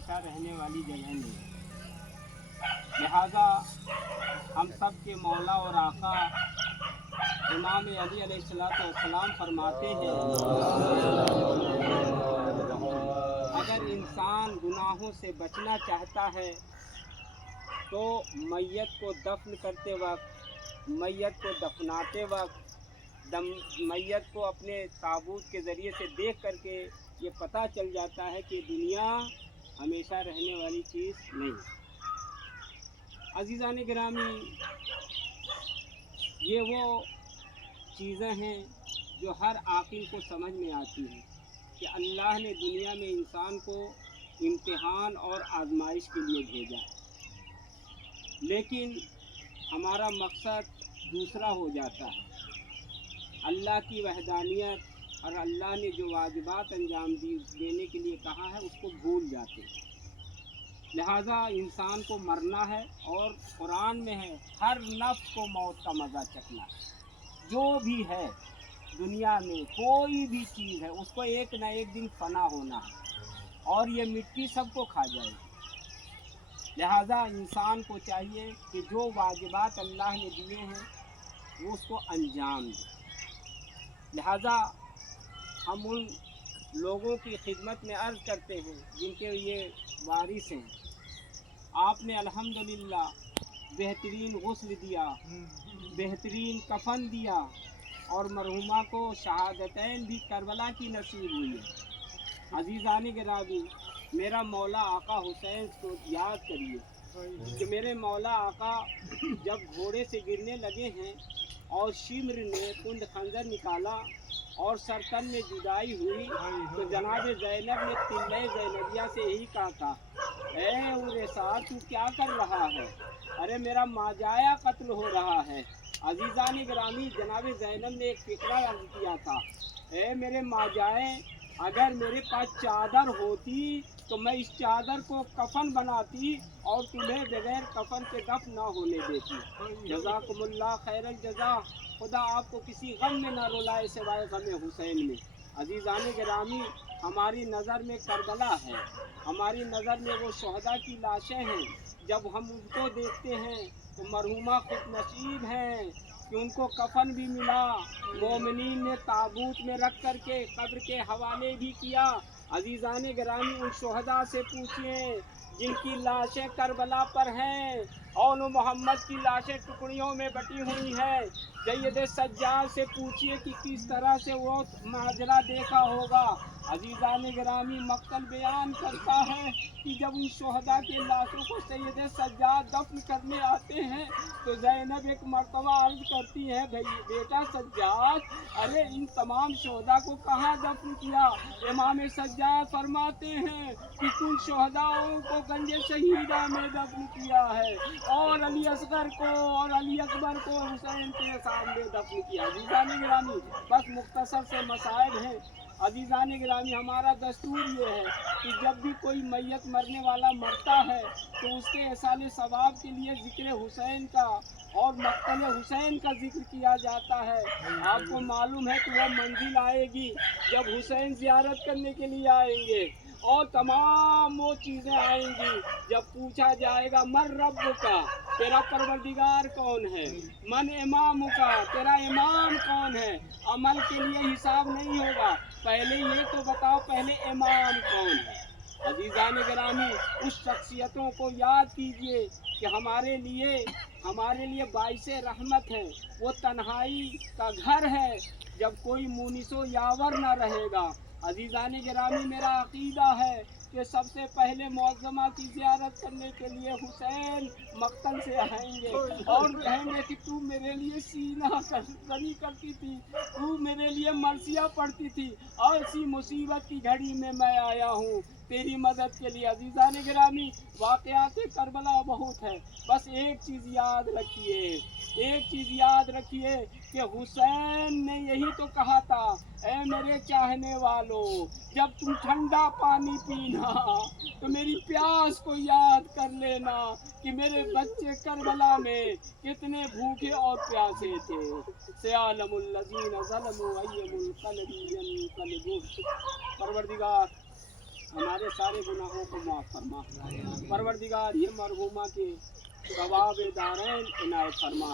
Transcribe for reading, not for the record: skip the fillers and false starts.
हमेशा रहने वाली जगह नहीं। लिहाजा हम सब के मौला और आका इमाम अली अलैहिस्सलाम फरमाते हैं, अगर इंसान गुनाहों से बचना चाहता है तो मैयत को दफन करते वक्त, मैयत को दफनाते वक्त मैयत को अपने ताबूत के ज़रिए से देख करके ये पता चल जाता है कि दुनिया हमेशा रहने वाली चीज़ नहीं। अज़ीज़ान गिरामी, ये वो चीज़ें हैं जो हर आकिल को समझ में आती हैं कि अल्लाह ने दुनिया में इंसान को इम्तिहान और आजमाइश के लिए भेजा है, लेकिन हमारा मकसद दूसरा हो जाता है। अल्लाह की वहदानियत और अल्लाह ने जो वाजिबात अंजाम देने के लिए कहा है उसको भूल जाते हैं। लिहाजा इंसान को मरना है, और कुरान में है हर नफ्स को मौत का मज़ा चखना है। जो भी है दुनिया में, कोई भी चीज़ है, उसको एक न एक दिन फना होना है और ये मिट्टी सबको खा जाएगी। लिहाजा इंसान को चाहिए कि जो वाजिबात अल्लाह ने दिए हैं वो उसको अंजाम दे। लिहाजा हम उन लोगों की खिदमत में अर्ज़ करते हैं जिनके ये वारिस हैं। आपने अल्हम्दुलिल्लाह बेहतरीन गुस्ल दिया, बेहतरीन कफन दिया, और मरहुमा को शहादतैन भी करबला की नसीब हुई है। अज़ीज़ान गिरामी, मेरा मौला आका हुसैन को याद करिए कि मेरे मौला आका जब घोड़े से गिरने लगे हैं और शिम्र ने कुंद खंजर निकाला और सरतन में जुदाई हुई, तो जनाब ज़ैनब ने तिल्ले ज़ैनबिया से यही कहा था, ए उरेसा, तू क्या कर रहा है? अरे मेरा माजाया कत्ल हो रहा है। अज़ीज़ान गिरामी, जनाब ज़ैनब ने एक फ़िक्रा अर्ज़ किया था, ए मेरे माजाए, अगर मेरे पास चादर होती तो मैं इस चादर को कफन बनाती और तुम्हें बगैर कफन के दफन ना होने देती। जज़ाकुमुल्लाह खैरल जज़ा। खुदा आपको किसी गम में ना रुलाए सिवाय गम हुसैन में। अज़ीज़ान गिरामी, हमारी नज़र में करबला है, हमारी नज़र में वो शहदा की लाशें हैं। जब हम उनको देखते हैं तो मरहुमा खुद नसीब हैं कि उनको कफन भी मिला, मोमिनीन ने ताबूत में रख करके कब्र के हवाले भी किया। अज़ीज़ान गिरामी, उन शहदा से पूछिए जिनकी लाशें करबला पर हैं और मोहम्मद की लाशें टुकड़ियों में बटी हुई हैं। सैयद सज्जाद से पूछिए कि किस तरह से वो माजरा देखा होगा। अज़ीज़ान गिरामी, मक्तल बयान करता है कि जब उन शहदा के लाशों को सैयद सज्जाद दफन करने आते हैं तो ज़ैनब एक मर्तबा अर्ज़ करती है, भाई बेटा सज्जाद, अरे इन तमाम शहदा को कहाँ दफन किया? इमाम सज्जाद फरमाते हैं कि कुल शहदाओं को गंज शहीदा में दफन किया है और अली असगर को और अली अकबर को हुसैन के सामने दफन किया। अज़ीज़ान गिरामी, बस मुख्तसर से मसाइब हैं। अज़ीज़ान गिरामी, हमारा दस्तूर ये है कि जब भी कोई मैयत मरने वाला मरता है तो उसके एहसाले सवाब के लिए ज़िक्र हुसैन का और मक़तल हुसैन का जिक्र किया जाता है। आपको मालूम है कि वह मंजिल आएगी जब हुसैन ज़ियारत करने के लिए आएंगे और तमाम वो चीज़ें आएंगी जब पूछा जाएगा मन रब्ब का, तेरा परवरदिगार कौन है, मन इमाम का, तेरा इमाम कौन है। अमल के लिए हिसाब नहीं होगा, पहले ये तो बताओ पहले इमाम कौन है। अज़ीज़ान गिरामी, उस शख्सियतों को याद कीजिए कि हमारे लिए बाइसे रहमत है। वो तन्हाई का घर है जब कोई मुनिसो यावर ना रहेगा। अज़ीज़ान गिरामी, मेरा अक़ीदा है कि सबसे पहले मुअज़्ज़मा की ज़ियारत करने के लिए हुसैन मक्तल से आएंगे और कहेंगे कि तू मेरे लिए सीना करी करती थी, तू मेरे लिए मरसिया पढ़ती थी, और इसी मुसीबत की घड़ी में मैं आया हूँ तेरी मदद के लिए। अज़ीज़ान गिरामी, वाक़यात करबला बहुत है, बस एक चीज़ याद रखिए कि हुसैन ने यही तो कहा था, ऐ मेरे चाहने वालों, जब तुम ठंडा पानी पीना तो मेरी प्यास को याद कर लेना कि मेरे बच्चे करबला में कितने भूखे और प्यासे थे। सयालमुल लज़ीना ज़लमू अय्युल क़ल्बी यनक़लिबून। परवरदिगार, हमारे सारे गुनाहों को माफ़ फरमा। परवरदिगार ये मरहूमा के सवाब दारैन इनायत फरमा।